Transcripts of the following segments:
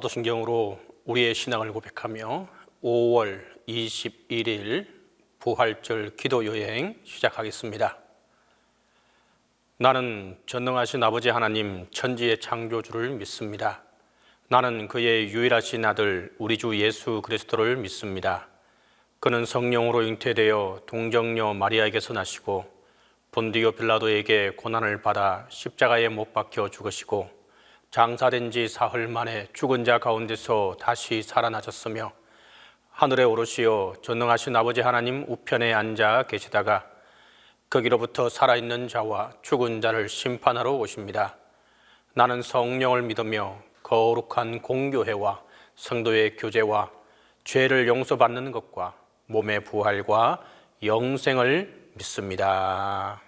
사도신경으로 우리의 신앙을 고백하며 5월 21일 부활절 기도 여행 시작하겠습니다. 나는 전능하신 아버지 하나님 천지의 창조주를 믿습니다. 나는 그의 유일하신 아들 우리 주 예수 그리스도를 믿습니다. 그는 성령으로 잉태되어 동정녀 마리아에게서 나시고 본디오 빌라도에게 고난을 받아 십자가에 못 박혀 죽으시고 장사된 지 사흘 만에 죽은 자 가운데서 다시 살아나셨으며 하늘에 오르시어 전능하신 아버지 하나님 우편에 앉아 계시다가 거기로부터 살아있는 자와 죽은 자를 심판하러 오십니다. 나는 성령을 믿으며 거룩한 공교회와 성도의 교제와 죄를 용서받는 것과 몸의 부활과 영생을 믿습니다.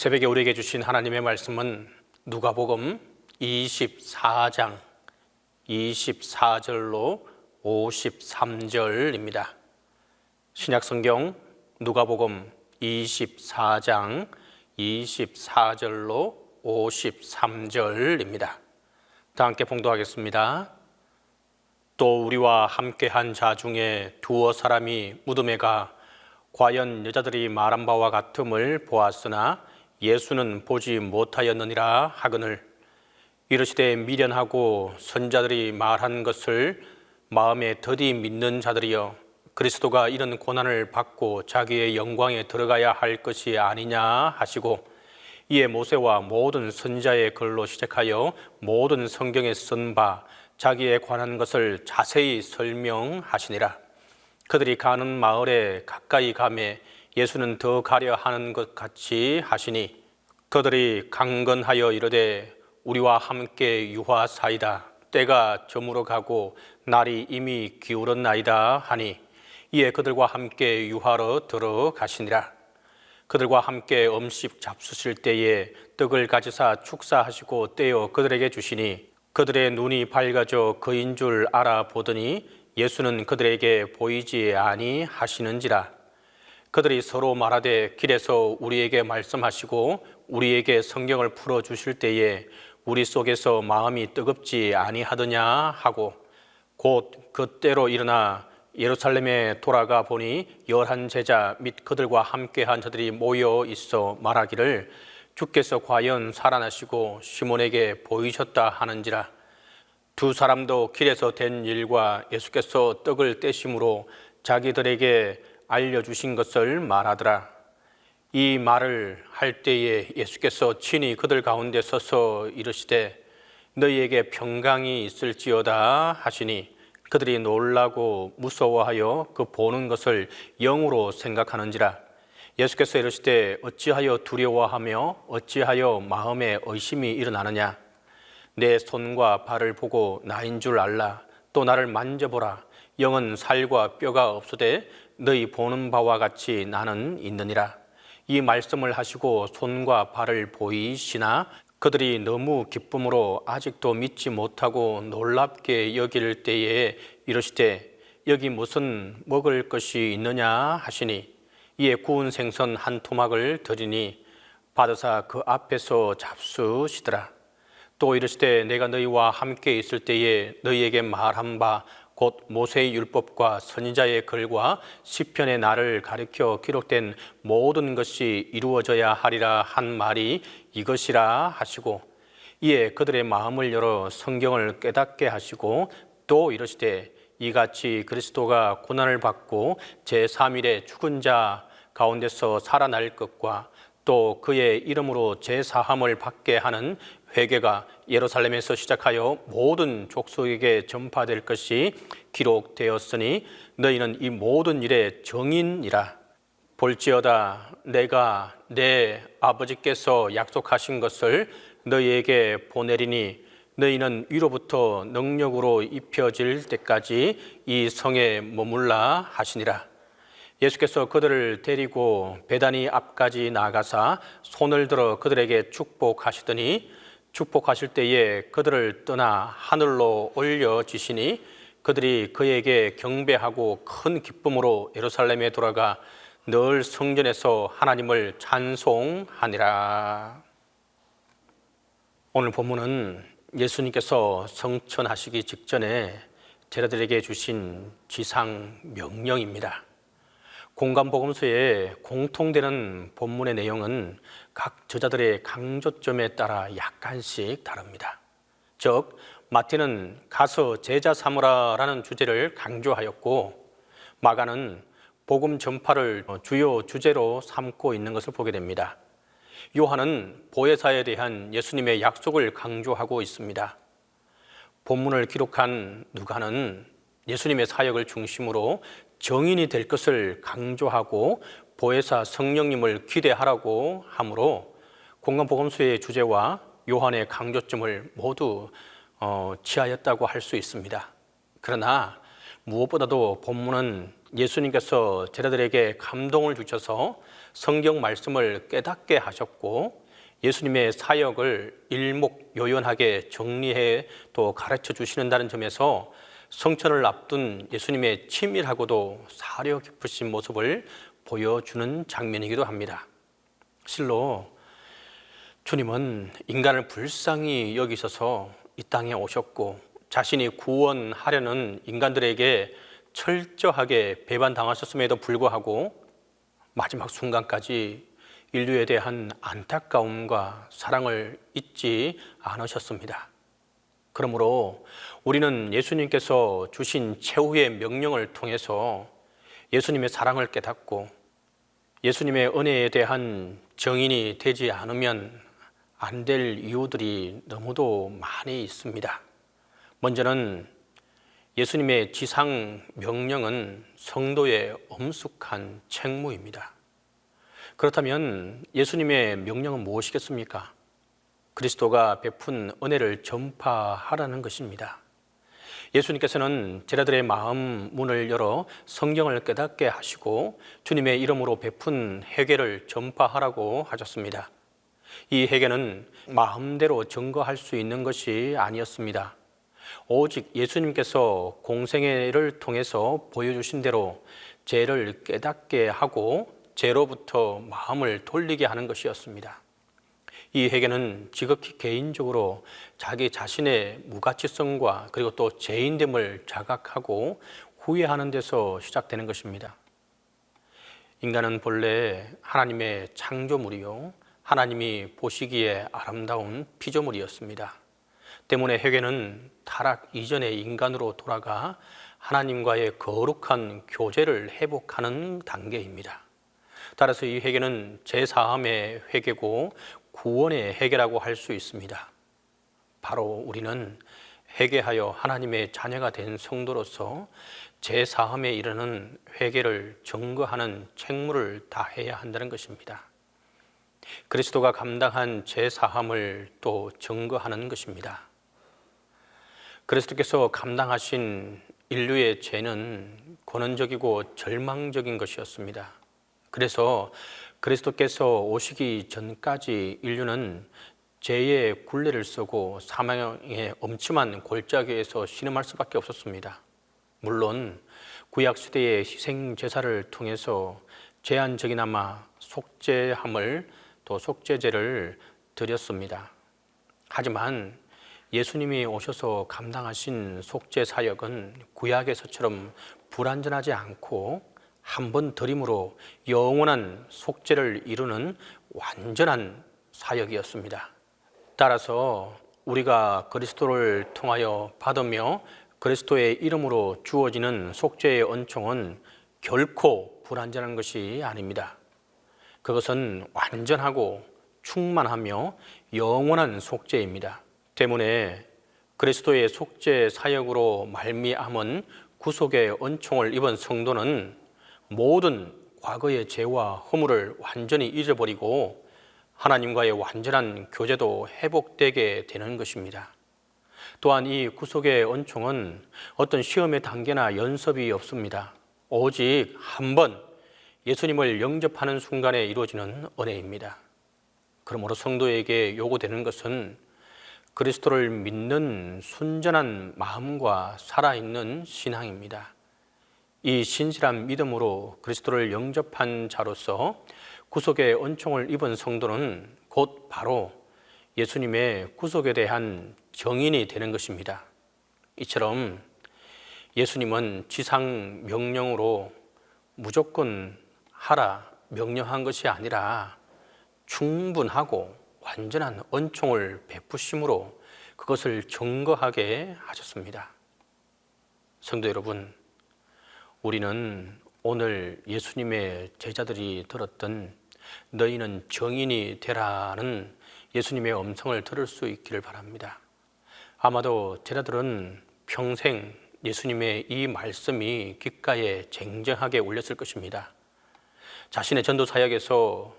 새벽에 우리에게 주신 하나님의 말씀은 누가복음 24장 24절로 53절입니다. 신약성경 누가복음 24장 24절로 53절입니다. 다 함께 봉독하겠습니다. 또 우리와 함께한 자 중에 두어 사람이 무덤에 가 과연 여자들이 말한 바와 같음을 보았으나 예수는 보지 못하였느니라 하거늘 이르시되 미련하고 선자들이 말한 것을 마음에 더디 믿는 자들이여 그리스도가 이런 고난을 받고 자기의 영광에 들어가야 할 것이 아니냐 하시고 이에 모세와 모든 선지자의 글로 시작하여 모든 성경에 쓴 바 자기에 관한 것을 자세히 설명하시니라. 그들이 가는 마을에 가까이 가매 예수는 더 가려 하는 것 같이 하시니 그들이 강건하여 이르되 우리와 함께 유하사이다. 때가 저물어 가고 날이 이미 기울었나이다 하니 이에 그들과 함께 유하러 들어가시니라. 그들과 함께 음식 잡수실 때에 떡을 가지사 축사하시고 떼어 그들에게 주시니 그들의 눈이 밝아져 그인 줄 알아보더니 예수는 그들에게 보이지 아니하시는지라. 그들이 서로 말하되 길에서 우리에게 말씀하시고 우리에게 성경을 풀어주실 때에 우리 속에서 마음이 뜨겁지 아니하더냐 하고 곧 그때로 일어나 예루살렘에 돌아가 보니 11 제자 및 그들과 함께한 자들이 모여 있어 말하기를 주께서 과연 살아나시고 시몬에게 보이셨다 하는지라. 두 사람도 길에서 된 일과 예수께서 떡을 떼심으로 자기들에게 알려주신 것을 말하더라. 이 말을 할 때에 예수께서 친히 그들 가운데 서서 이르시되 너희에게 평강이 있을지어다 하시니 그들이 놀라고 무서워하여 그 보는 것을 영으로 생각하는지라. 예수께서 이르시되 어찌하여 두려워하며 어찌하여 마음에 의심이 일어나느냐. 내 손과 발을 보고 나인 줄 알라. 또 나를 만져보라. 영은 살과 뼈가 없으되 너희 보는 바와 같이 나는 있느니라. 이 말씀을 하시고 손과 발을 보이시나 그들이 너무 기쁨으로 아직도 믿지 못하고 놀랍게 여길 때에 이르시되 여기 무슨 먹을 것이 있느냐 하시니 이에 구운 생선 한 토막을 드리니 받으사 그 앞에서 잡수시더라. 또 이르시되 내가 너희와 함께 있을 때에 너희에게 말한 바 곧 모세의 율법과 선지자의 글과 시편의 나를 가리켜 기록된 모든 것이 이루어져야 하리라 한 말이 이것이라 하시고 이에 그들의 마음을 열어 성경을 깨닫게 하시고 또 이르시되 이같이 그리스도가 고난을 받고 제3일에 죽은 자 가운데서 살아날 것과 또 그의 이름으로 제사함을 받게 하는 회개가 예루살렘에서 시작하여 모든 족속에게 전파될 것이 기록되었으니 너희는 이 모든 일의 증인이라. 볼지어다 내가 내 아버지께서 약속하신 것을 너희에게 보내리니 너희는 위로부터 능력으로 입혀질 때까지 이 성에 머물라 하시니라. 예수께서 그들을 데리고 베다니 앞까지 나가사 손을 들어 그들에게 축복하시더니 축복하실 때에 그들을 떠나 하늘로 올려지시니 그들이 그에게 경배하고 큰 기쁨으로 예루살렘에 돌아가 늘 성전에서 하나님을 찬송하니라. 오늘 본문은 예수님께서 성천하시기 직전에 제자들에게 주신 지상 명령입니다. 공간복음서에 공통되는 본문의 내용은 각 저자들의 강조점에 따라 약간씩 다릅니다. 즉 마태는 가서 제자 삼으라라는 주제를 강조하였고 마가는 복음 전파를 주요 주제로 삼고 있는 것을 보게 됩니다. 요한은 보혜사에 대한 예수님의 약속을 강조하고 있습니다. 본문을 기록한 누가는 예수님의 사역을 중심으로 정인이 될 것을 강조하고 보혜사 성령님을 기대하라고 하므로 공간복음서의 주제와 요한의 강조점을 모두 취하였다고 할 수 있습니다. 그러나 무엇보다도 본문은 예수님께서 제자들에게 감동을 주셔서 성경 말씀을 깨닫게 하셨고 예수님의 사역을 일목요연하게 정리해 또 가르쳐 주시는다는 점에서 성천을 앞둔 예수님의 치밀하고도 사려 깊으신 모습을 보여주는 장면이기도 합니다. 실로 주님은 인간을 불쌍히 여기셔서 이 땅에 오셨고 자신이 구원하려는 인간들에게 철저하게 배반당하셨음에도 불구하고 마지막 순간까지 인류에 대한 안타까움과 사랑을 잊지 않으셨습니다. 그러므로 우리는 예수님께서 주신 최후의 명령을 통해서 예수님의 사랑을 깨닫고 예수님의 은혜에 대한 정인이 되지 않으면 안 될 이유들이 너무도 많이 있습니다. 먼저는 예수님의 지상 명령은 성도의 엄숙한 책무입니다. 그렇다면 예수님의 명령은 무엇이겠습니까? 그리스도가 베푼 은혜를 전파하라는 것입니다. 예수님께서는 제자들의 마음 문을 열어 성경을 깨닫게 하시고 주님의 이름으로 베푼 회개를 전파하라고 하셨습니다. 이 회개는 마음대로 증거할 수 있는 것이 아니었습니다. 오직 예수님께서 공생애를 통해서 보여주신 대로 죄를 깨닫게 하고 죄로부터 마음을 돌리게 하는 것이었습니다. 이 회개는 지극히 개인적으로 자기 자신의 무가치성과 그리고 또 죄인됨을 자각하고 후회하는 데서 시작되는 것입니다. 인간은 본래 하나님의 창조물이요 하나님이 보시기에 아름다운 피조물이었습니다. 때문에 회개는 타락 이전의 인간으로 돌아가 하나님과의 거룩한 교제를 회복하는 단계입니다. 따라서 이 회개는 죄사함의 회개고 구원의 회개라고 할 수 있습니다. 바로 우리는 회개하여 하나님의 자녀가 된 성도로서 죄사함에 이르는 회개를 증거하는 책무를 다해야 한다는 것입니다. 그리스도가 감당한 죄사함을 또 증거하는 것입니다. 그리스도께서 감당하신 인류의 죄는 고난적이고 절망적인 것이었습니다. 그래서 그리스도께서 오시기 전까지 인류는 죄의 굴레를 쓰고 사망의 엄침한 골짜기에서 신음할 수밖에 없었습니다. 물론 구약시대의 희생제사를 통해서 제한적이나마 속죄함을 또 속죄제를 드렸습니다. 하지만 예수님이 오셔서 감당하신 속죄 사역은 구약에서처럼 불완전하지 않고 한 번 드림으로 영원한 속죄를 이루는 완전한 사역이었습니다. 따라서 우리가 그리스도를 통하여 받으며 그리스도의 이름으로 주어지는 속죄의 은총은 결코 불완전한 것이 아닙니다. 그것은 완전하고 충만하며 영원한 속죄입니다. 때문에 그리스도의 속죄 사역으로 말미암은 구속의 은총을 입은 성도는 모든 과거의 죄와 허물을 완전히 잊어버리고 하나님과의 완전한 교제도 회복되게 되는 것입니다. 또한 이 구속의 은총은 어떤 시험의 단계나 연습이 없습니다. 오직 한 번 예수님을 영접하는 순간에 이루어지는 은혜입니다. 그러므로 성도에게 요구되는 것은 그리스도를 믿는 순전한 마음과 살아있는 신앙입니다. 이 신실한 믿음으로 그리스도를 영접한 자로서 구속의 은총을 입은 성도는 곧 바로 예수님의 구속에 대한 정인이 되는 것입니다. 이처럼 예수님은 지상 명령으로 무조건 하라 명령한 것이 아니라 충분하고 완전한 은총을 베푸심으로 그것을 증거하게 하셨습니다. 성도 여러분, 우리는 오늘 예수님의 제자들이 들었던 너희는 정인이 되라는 예수님의 음성을 들을 수 있기를 바랍니다. 아마도 제자들은 평생 예수님의 이 말씀이 귓가에 쟁쟁하게 울렸을 것입니다. 자신의 전도 사역에서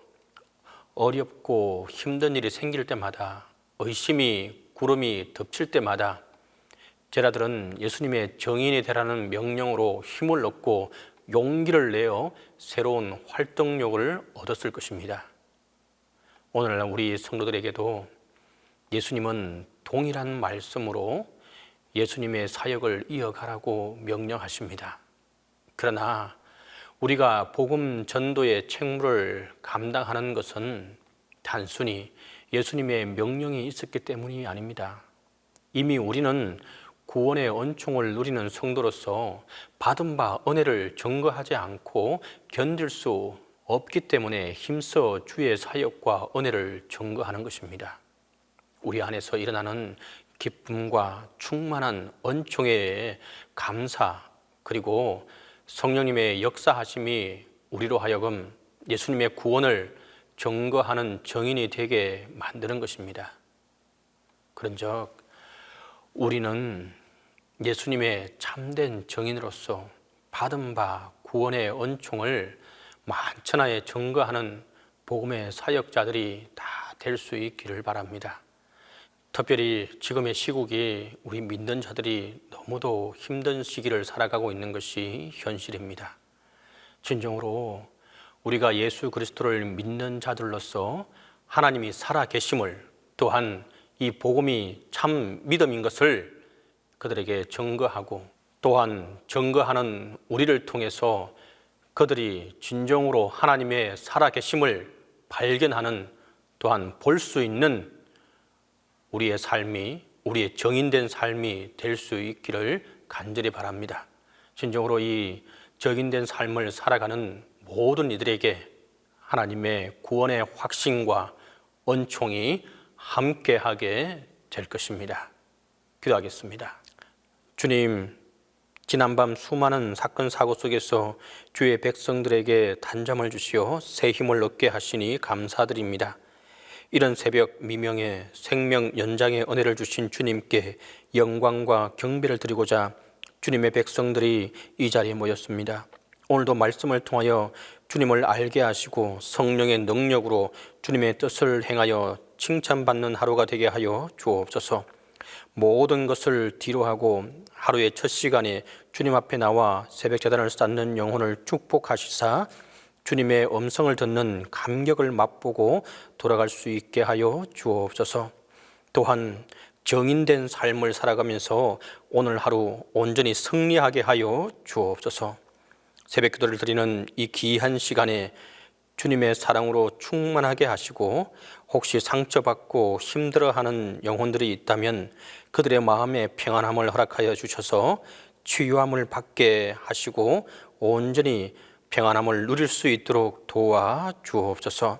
어렵고 힘든 일이 생길 때마다, 의심이 구름이 덮칠 때마다 제자들은 예수님의 정인이 되라는 명령으로 힘을 얻고 용기를 내어 새로운 활동력을 얻었을 것입니다. 오늘날 우리 성도들에게도 예수님은 동일한 말씀으로 예수님의 사역을 이어가라고 명령하십니다. 그러나 우리가 복음 전도의 책무를 감당하는 것은 단순히 예수님의 명령이 있었기 때문이 아닙니다. 이미 우리는 구원의恩총을 누리는 성도로서 받은 바 은혜를 증거하지 않고 견딜 수 없기 때문에 힘써 주의 사역과 은혜를 증거하는 것입니다. 우리 안에서 일어나는 기쁨과 충만한恩총에 감사, 그리고 성령님의 역사하심이 우리로 하여금 예수님의 구원을 증거하는 증인이 되게 만드는 것입니다. 그런즉 우리는 예수님의 참된 증인으로서 받은 바 구원의恩총을 만천하에 증거하는 복음의 사역자들이 다 될 수 있기를 바랍니다. 특별히 지금의 시국이 우리 믿는 자들이 너무도 힘든 시기를 살아가고 있는 것이 현실입니다. 진정으로 우리가 예수 그리스도를 믿는 자들로서 하나님이 살아계심을, 또한 이 복음이 참 믿음인 것을 그들에게 증거하고, 또한 증거하는 우리를 통해서 그들이 진정으로 하나님의 살아계심을 발견하는, 또한 볼 수 있는 우리의 삶이, 우리의 정인된 삶이 될 수 있기를 간절히 바랍니다. 진정으로 이 정인된 삶을 살아가는 모든 이들에게 하나님의 구원의 확신과恩총이 함께하게 될 것입니다. 기도하겠습니다. 주님, 지난밤 수많은 사건 사고 속에서 주의 백성들에게 단잠을 주시어 새 힘을 얻게 하시니 감사드립니다. 이런 새벽 미명에 생명 연장의 은혜를 주신 주님께 영광과 경배를 드리고자 주님의 백성들이 이 자리에 모였습니다. 오늘도 말씀을 통하여 주님을 알게 하시고 성령의 능력으로 주님의 뜻을 행하여 칭찬받는 하루가 되게 하여 주옵소서. 모든 것을 뒤로하고 하루의 첫 시간에 주님 앞에 나와 새벽 제단을 쌓는 영혼을 축복하시사 주님의 음성을 듣는 감격을 맛보고 돌아갈 수 있게 하여 주옵소서. 또한 정인된 삶을 살아가면서 오늘 하루 온전히 승리하게 하여 주옵소서. 새벽 기도를 드리는 이 귀한 시간에 주님의 사랑으로 충만하게 하시고, 혹시 상처받고 힘들어하는 영혼들이 있다면 그들의 마음에 평안함을 허락하여 주셔서 치유함을 받게 하시고 온전히 평안함을 누릴 수 있도록 도와 주옵소서.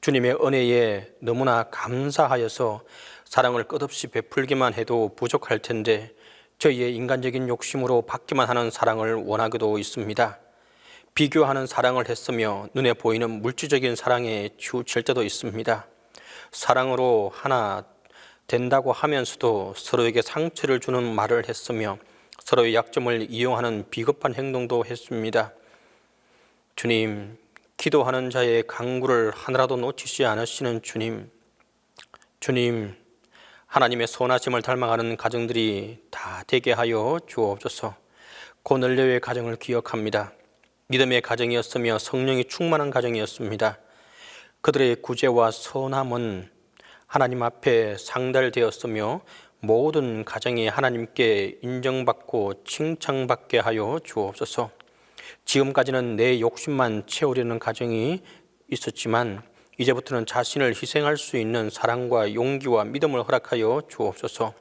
주님의 은혜에 너무나 감사하여서 사랑을 끝없이 베풀기만 해도 부족할 텐데 저희의 인간적인 욕심으로 받기만 하는 사랑을 원하기도 있습니다. 비교하는 사랑을 했으며 눈에 보이는 물질적인 사랑에 치우칠 때도 있습니다. 사랑으로 하나 된다고 하면서도 서로에게 상처를 주는 말을 했으며 서로의 약점을 이용하는 비겁한 행동도 했습니다. 주님, 기도하는 자의 간구를 하나라도 놓치지 않으시는 주님, 하나님의 선하심을 닮아가는 가정들이 다 되게 하여 주옵소서. 고넬료의 가정을 기억합니다. 믿음의 가정이었으며 성령이 충만한 가정이었습니다. 그들의 구제와 선함은 하나님 앞에 상달되었으며 모든 가정이 하나님께 인정받고 칭찬받게 하여 주옵소서. 지금까지는 내 욕심만 채우려는 가정이 있었지만 이제부터는 자신을 희생할 수 있는 사랑과 용기와 믿음을 허락하여 주옵소서.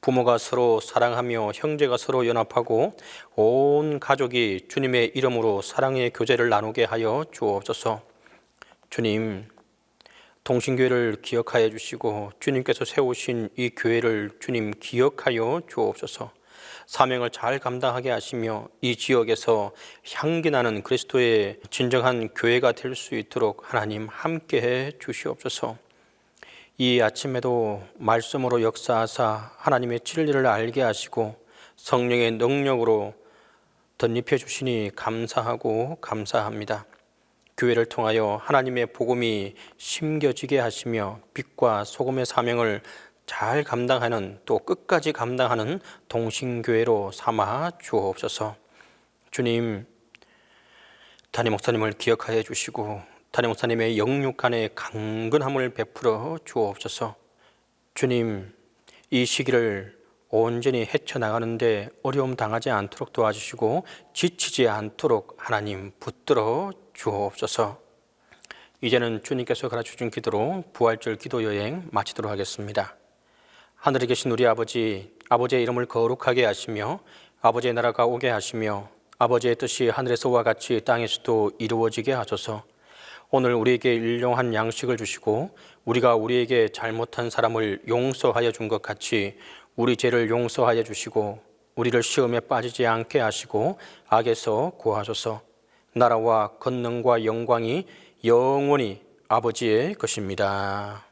부모가 서로 사랑하며 형제가 서로 연합하고 온 가족이 주님의 이름으로 사랑의 교제를 나누게 하여 주옵소서. 주님, 동신교회를 기억하여 주시고 주님께서 세우신 이 교회를 주님 기억하여 주옵소서. 사명을 잘 감당하게 하시며 이 지역에서 향기나는 그리스도의 진정한 교회가 될 수 있도록 하나님 함께해 주시옵소서. 이 아침에도 말씀으로 역사하사 하나님의 진리를 알게 하시고 성령의 능력으로 덧입혀 주시니 감사하고 감사합니다. 교회를 통하여 하나님의 복음이 심겨지게 하시며 빛과 소금의 사명을 잘 감당하는, 또 끝까지 감당하는 동신교회로 삼아 주옵소서. 주님, 담임 목사님을 기억하여 주시고 담임 목사님의 영육간의 강건함을 베풀어 주옵소서. 주님, 이 시기를 온전히 헤쳐나가는데 어려움 당하지 않도록 도와주시고 지치지 않도록 하나님 붙들어 주옵소서. 이제는 주님께서 가르쳐준 기도로 부활절 기도 여행 마치도록 하겠습니다. 하늘에 계신 우리 아버지, 아버지의 이름을 거룩하게 하시며 아버지의 나라가 오게 하시며 아버지의 뜻이 하늘에서와 같이 땅에서도 이루어지게 하소서. 오늘 우리에게 일용한 양식을 주시고 우리가 우리에게 잘못한 사람을 용서하여 준 것 같이 우리 죄를 용서하여 주시고 우리를 시험에 빠지지 않게 하시고 악에서 구하소서. 나라와 권능과 영광이 영원히 아버지의 것입니다.